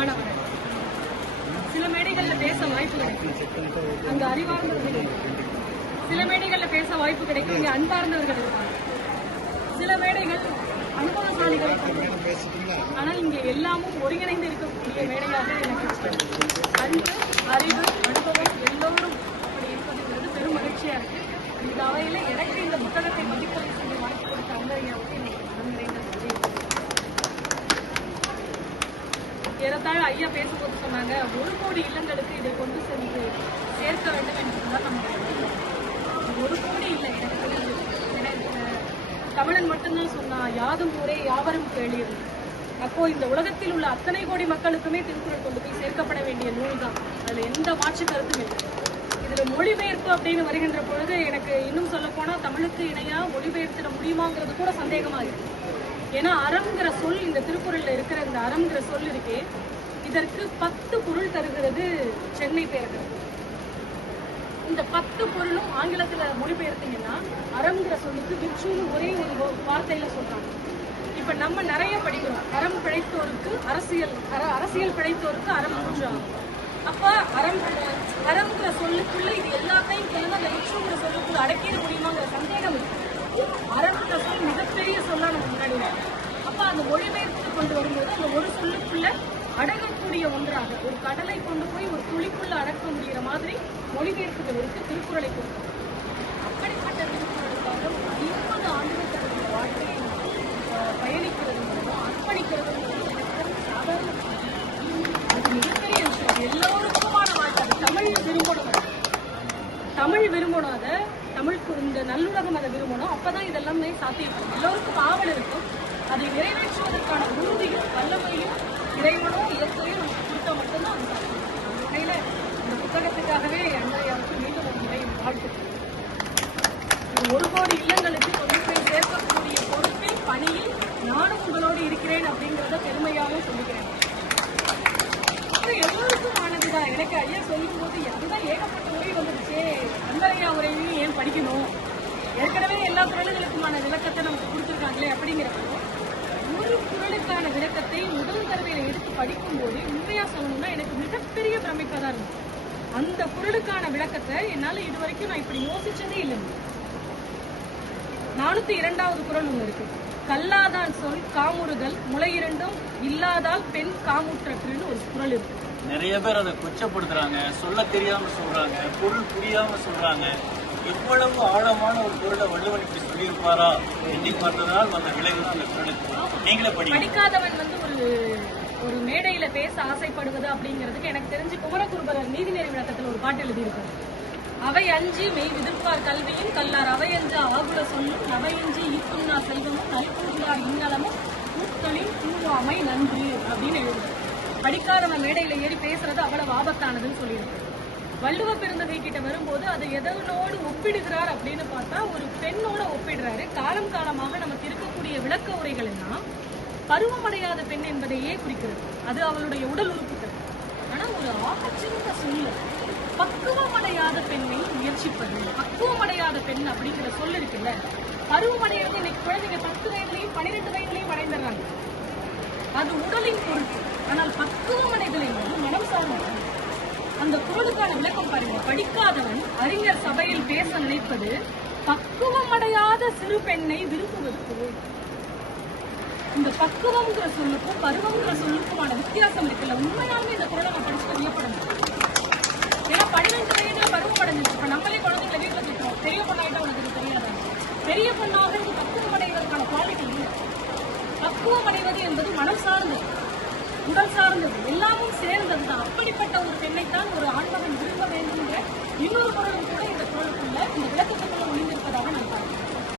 அறிவானவர்கள். சில மேடைகளில் பேச வாய்ப்பு கிடைக்கும், அங்க அறிவார்ந்தவர்கள். சில மேடைகளில் பேச வாய்ப்பு கிடைக்கும், இங்க அன்பார்ந்தவர்கள் இருப்பாங்க. சில மேடைகள் அனுபவசாலிகள், ஆனால் இங்க எல்லாமும் ஒருங்கிணைந்து இருக்கக்கூடிய மேடையாக எனக்கு அன்பு, அறிவு, அனுபவம் எல்லோரும் அப்படி இருப்பதுங்கிறது பெரும் மகிழ்ச்சியா இருக்கு. இந்த அவையில எனக்கு இந்த புத்தகத்தை மதிப்பீடு செய்ய வாய்ப்பு கொடுத்த அன்பரையாவுக்கு எனக்கு நிறைந்த நன்றி. ஏறத்தாழ ஐயா பேசும்போது சொன்னாங்க, 1 கோடி இல்லங்களுக்கு இதை கொண்டு சென்று சேர்க்க வேண்டும் என்பதுதான் நம்ம 1 கோடி இல்லை. எனக்கு தெரியுது, தமிழன் மட்டும்தான் சொன்னா யாதும் ஊரே யாவரும் கேளீர். அப்போ இந்த உலகத்தில் உள்ள அத்தனை கோடி மக்களுக்குமே திருக்குறள் கொண்டு போய் சேர்க்கப்பட வேண்டிய நூல் தான். அதுல எந்த மாற்று கருத்தும் இல்லை. இதுல மொழிபெயர்ப்பு அப்படின்னு வருகின்ற பொழுது எனக்கு இன்னும் சொல்ல போனா தமிழுக்கு இணையா மொழிபெயர்த்திட முடியுமாங்கிறது கூட சந்தேகமா இருக்கு. ஏன்னா அறம்ங்கிற சொல் இந்த திருக்குறள்ல இருக்கிற இந்த அறம்ங்கிற சொல் இருக்கே, இதற்கு 10 பொருள் தருகிறது சென்னை பேரரசு. இந்த 10 பொருளும் ஆங்கிலத்துல மொழிபெயர்த்தீங்கன்னா அறம்ங்கிற சொல்லுக்கு விற்றுன்னு ஒரே ஒரு வார்த்தையில சொல்றாங்க. இப்ப நம்ம நிறைய படிக்கிறோம், அறம் பிழைத்தோருக்கு அரசியல் பிழைத்தோருக்கு அறம் மூன்றாகும். அப்ப அறம்ங்கிற சொல்லுக்குள்ள இது எல்லாத்தையும் சொல்லுங்க, அந்த விற்றுங்கிற சொல்லுக்குள்ள அடக்கிட முடியுமாங்கிற சந்தேகம் இருக்கு. அறம்ங்கிற சொல் மிகப்பெரிய சொல்லா நம்ம முன்னாடி வரும். அப்ப அந்த மொழிபெயர்த்து கொண்டு வரும்போது அந்த ஒரு சொல்லுக்குள்ள அடங்கக்கூடிய ஒன்றாக, ஒரு கடலை கொண்டு போய் ஒரு துளிக்குள்ள அடக்க முடிகிற மாதிரி மொழிபெயர்ப்புகள் இருக்கு திருக்குறளை கொடுக்கும். அப்படிப்பட்ட திருக்குறளுக்காக 20 ஆண்டுகள் தன்னுடைய வாழ்க்கையை பயணிக்கிறது மூலம் அர்ப்பணிக்கிறது சாதாரண அது மிகப்பெரிய விஷயம். எல்லோருக்குமான வாழ்க்கை. அது தமிழ் விரும்பணும், அதை தமிழுக்கு இந்த நல்லுலகம் அதை விரும்பணும். அப்பதான் இதெல்லாமே சாத்தியப்படும். எல்லோருக்கும் ஆவல் இருக்கும். அதை நிறைவேற்றுவதற்கான உறுதியும் வல்லமையும் இறைவனோ இயற்கையோ நமக்கு கொடுத்தா மட்டும்தான் அது சாத்தியம். வகையில இந்த புத்தகத்துக்காகவே அன்றையாவுக்கு மீண்டும் ஒரு முறை வாழ்த்துக்கள். 1 கோடி இல்லங்களுக்கு கொண்டு போய் சேர்க்கக்கூடிய பொறுப்பில் பணியில் நானும் உங்களோடு இருக்கிறேன் அப்படிங்கிறத பெருமையாகவும் சொல்லிக்கிறேன். எல்லோருக்கும் ஆனதுதான். எனக்கு ஐயா சொல்லும் போது அதுதான் ஏகப்பட்ட உரை வந்துடுச்சே, அன்பரையா உரையும் ஏன் படிக்கணும், ஏற்கனவே எல்லா குரல்களுக்குமான விளக்கத்தை நமக்கு கொடுத்துருக்காங்களே அப்படிங்கிறப்போ ஒரு குரலுக்கான விளக்கத்தை முதல் தடவையில எடுத்து படிக்கும் போது உண்மையா சொல்லணும்னா எனக்கு மிகப்பெரிய பிரமிப்பா தான் இருந்துச்சு. அந்த குரலுக்கான விளக்கத்தை என்னால இது வரைக்கும் நான் இப்படி யோசிச்சதே இல்லை. 402வது குரல் ஒண்ணு இருக்கு. கல்லாதான் சொல் காமுறுதல் முளையிரண்டும் இல்லாதால் பெண் காமுற்றற்றுன்னு ஒரு குரல் இருக்கு. நிறைய பேர் அதை கொச்சப்படுத்துறாங்க, சொல்ல தெரியாம சொல்றாங்க, பொருள் புரியாம சொல்றாங்க. எவ்வளவு ஆழமான ஒரு பொருளை வள்ளுவன் இப்படி சொல்லியிருப்பாரா எண்ணி பார்த்ததால் வந்த விளைவுதான் அந்த குரலுக்கு. நீங்களே படிக்காதவன் ஒரு மேடையில பேச ஆசைப்படுவது அப்படிங்கிறதுக்கு எனக்கு தெரிஞ்சு குமரகுருபரர் நீதிநெறி விளக்கத்துல ஒரு பாட்டு எழுதியிருக்காரு. அவை அஞ்சி மெய் விதிர்ப்பார் கல்வியும் கல்லார் அவையஞ்ச ஆகுல சொல்லும் நவையஞ்சி ஈக்குன்னா செல்வமும் நல்கூறியார் இன்னலமும் கூத்தொழில் கூவாமை நன்று அப்படின்னு எழுதுறாரு. படிக்காதவன் மேடையில ஏறி பேசுறது அவ்வளவு ஆபத்தானதுன்னு சொல்லியிருக்கு. வள்ளுவ பெருந்தகை கிட்ட வரும்போது அதை எதனோடு ஒப்பிடுகிறார் அப்படின்னு பார்த்தா ஒரு பெண்ணோட ஒப்பிடுறாரு. காலம் காலமாக நமக்கு இருக்கக்கூடிய விளக்க உரைகள் எல்லாம் பருவமடையாத பெண் என்பதையே குறிக்கிறது. அது அவளுடைய உடல் உறுப்புகள். ஆனா ஒரு ஆகச்சிறந்த சொல்லு பக்குவமடையாத பெண்ணை முயற்சிப்பது. பக்குவமடையாத பெண் அப்படிங்கிற சொல் இருக்குல்ல, பருவமடைகிறது இன்னைக்கு குழந்தைங்க 10 வயதுலையும் 12 வயதுலையும் அடைந்துடுறாங்க. அது உடலின் பொறுப்பு. ஆனால் பக்குவமடைதல் என்பது மனம் சார்ந்தது. அந்த குரலுக்கான விளக்கம் பாருங்க. படிக்காதவன் அறிஞர் சபையில் பேச நினைப்பது பக்குவமடையாத சிறு பெண்ணை விரும்புவது. இந்த பக்குவம்ங்கிற சொல்லுக்கும் பருவம்ங்கிற சொல்லுக்குமான வித்தியாசம் இருக்குல்ல. உண்மையாலுமே இந்த குரலை நான் படிச்சு தெரியப்படணும். ஏன்னா 12 வயதுல பருவம் அடைஞ்சிருக்கு. இப்ப நம்மளே குழந்தைங்களை வீட்டுல திட்டுறோம், பெரிய பொண்ணாயிட்டா உனக்கு தெரியாத. பெரிய பொண்ணாக பக்குவம் அடைவதற்கான குவாலிட்டி இல்லை. பக்குவம் அடைவது என்பது மனம் சார்ந்தது, உடல் சார்ந்தது, எல்லாமும் சேர்ந்ததுதான். அப்படிப்பட்ட ஒரு பெண்ணைத்தான் ஒரு ஆண்மகன் விரும்ப வேண்டும்ன்ற இன்னொரு குரலும் கூட இந்த குரலுக்குள்ள இந்த விளக்கத்தை